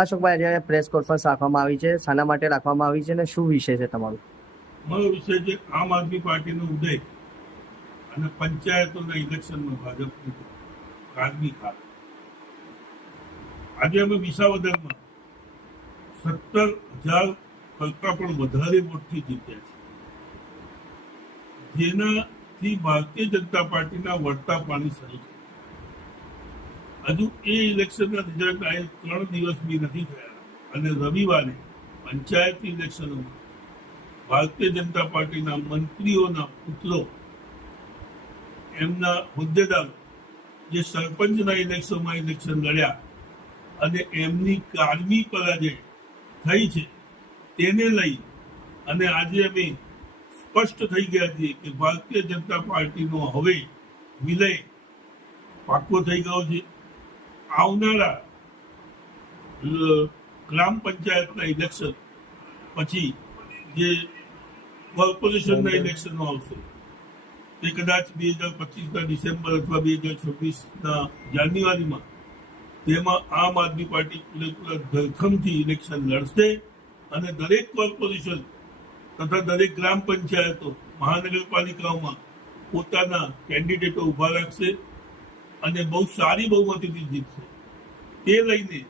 અશોકભાઈ આજે press conference રાખવામાં આવી છે. શાના માટે રાખવામાં આવી છે અને શું વિષય છે તમારું? મારો વિષય છે આમ આદમી પાર્ટીનો ઉદય અને પંચાયતોના ઇલેક્શનમાં ભાજપની કારમી ખાત આજે અમે વિસાવદરમાં સત્તર હજાર કરતા પણ વધારે વોટથી જીત્યા છે. જેનાથી ભારતીય જનતા પાર્ટીના વળતા પાણી શરૂ થયું. હજુ એ ઇલેક્શનના રિઝલ્ટ આ ત્રણ દિવસ બી નથી થયા. અને રવિવારે પંચાયત ઇલેક્શનોમાં ભારતીય જનતા પાર્ટીના મંત્રીઓના પુત્રો એમના હોદ્દેદારો જે સરપંચના ઇલેક્શનમાં ઇલેક્શન લડ્યા અને એમની કારમી પરાજય થઈ છે તેને લઈ અને આજે અમે સ્પષ્ટ થઈ ગયા છીએ કે ભારતીય જનતા પાર્ટીનો હવે વિલય પાક્કો થઈ ગયો છે. આવનારા ગ્રામ પંચાયતના ઇલેક્શન પછી જે કોર્પોરેશનના ઇલેક્શનો આવશે તે કદાચ બે હજાર પચીસના ડિસેમ્બર અથવા બે હજાર છવ્વીસના જાન્યુઆરીમાં તેમાં આમ આદમી પાર્ટી પૂરેપૂરા ધરખમથી ઇલેક્શન લડશે અને દરેક કોર્પોરેશન તથા દરેક ગ્રામ પંચાયતો મહાનગરપાલિકાઓમાં પોતાના કેન્ડિડેટો ઊભા રાખશે. અને બહુ સારી બહુમતીથી જીતશે. તે લઈને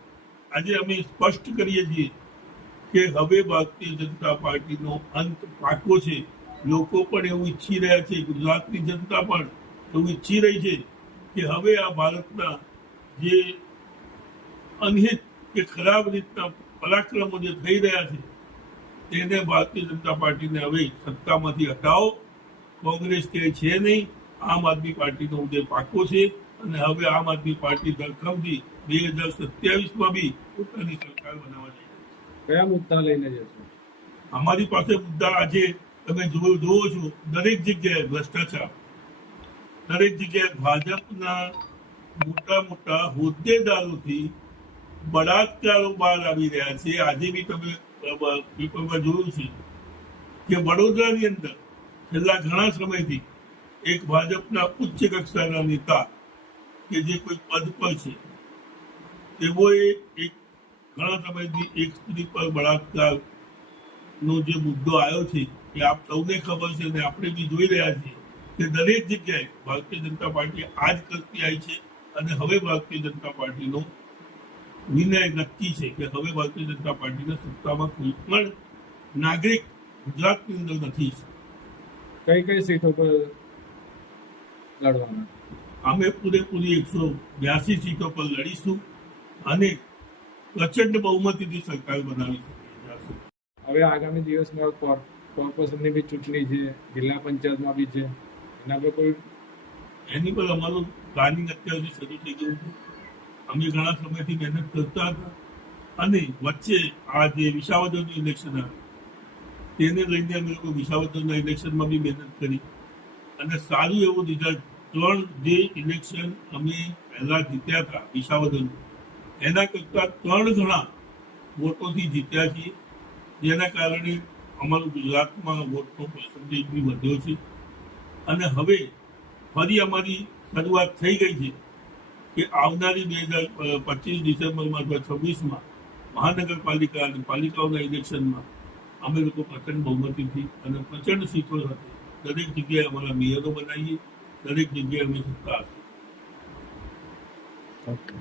આજે અમે સ્પષ્ટ કરીએ છીએ કે હવે ભારતીય જનતા પાર્ટીનો અંત પાકો છે. લોકો પણ એવું ઈચ્છી રહ્યા છે, ગુજરાતની જનતા પણ એવું ઈચ્છી રહી છે કે હવે આ ભારતના જે અનહિત કે ખરાબ રીતના પરાક્રમો જે થઈ રહ્યા છે, તેને ભારતીય જનતા પાર્ટીને હવે સત્તામાંથી હટાવો. કોંગ્રેસ કે છે નહીં, આમ આદમી પાર્ટીનો ઉદય પાકો છે. અને હવે આમ આદમી પાર્ટી ધરખમથી બે હજાર સત્યાવીસમાં બી પોતાની સરકાર બનાવવા જઈ કયા મુદ્દા લઈને જશો? અમારી પાસે મુદ્દા આજે તમે જોવો છો. દરેક જગ્યાએ ભ્રષ્ટાચાર. દરેક જગ્યાએ ભાજપના મોટા મોટા હોદ્દેદારોથી બળાત્કારો બહાર આવી રહ્યા છે. આજે બી તમે પેપરમાં જોયું છે કે વડોદરાની અંદર છેલ્લા ઘણા સમયથી એક ભાજપના ઉચ્ચ કક્ષાના નેતા કે જે કોઈ પદ પર છે, તેઓએ એક ઘણા સમયથી એક સ્ત્રી પર બળાત્કાર નો જે મુદ્દો આવ્યો છે, એ આપ સૌને ખબર છે અને આપણે બી જોઈ રહ્યા છીએ કે દરેક જગ્યાએ ભારતીય જનતા પાર્ટી આ જ કરતી આવી છે અને હવે ભારતીય જનતા પાર્ટીનો નિર્ણય નક્કી છે કે હવે ભારતીય જનતા પાર્ટીના સત્તામાં કોઈ પણ નાગરિક ગુજરાતની અંદર નથી. કઈ કઈ સીટો પર લડવાના? અમે પૂરેપૂરી એકસો બ્યાસી સીટો પર લડીશું અને પ્રચંડ બહુમતીથી સરકાર બનાવીશું હવે આગામી દિવસમાં કોર- કોર્પોરેશનની બી ચૂંટણી છે જિલ્લા પંચાયતમાં બી છે એના પર કોઈ એની પર અમારું પ્લાનિંગ અત્યાર સુધી શરૂ થઈ ગયું છે. અમે ઘણા સમયથી મહેનત કરતા હતા અને વચ્ચે આ જે વિસાવદરનું ઇલેક્શન આવ્યું તેને લઈને અમે લોકો વિસાવદરના ઇલેક્શનમાં બી મહેનત કરી. અને સારું એવું રિઝલ્ટ ત્રણ જે ઇલેક્શન અમે પહેલા જીત્યા હતા, વિસાવદન. એના કરતાં ત્રણ ગણા વોટોથી જીત્યા છીએ. જેના કારણે અમારું ગુજરાતમાં વોટનો પર્સન્ટેજ બી વધ્યો છે. અને હવે ફરી અમારી શરૂઆત થઈ ગઈ છે કે આવનારી બે હજાર પચીસ ડિસેમ્બરમાં અથવા છવ્વીસમાં મહાનગરપાલિકા અને પાલિકાઓના ઇલેક્શનમાં અમે લોકો પ્રચંડ બહુમતીથી અને પ્રચંડ સીટો સાથે દરેક જગ્યાએ અમારા મેયરો બનાવીએ. દરેક જગ્યાએ અમે સત્તા ઓકે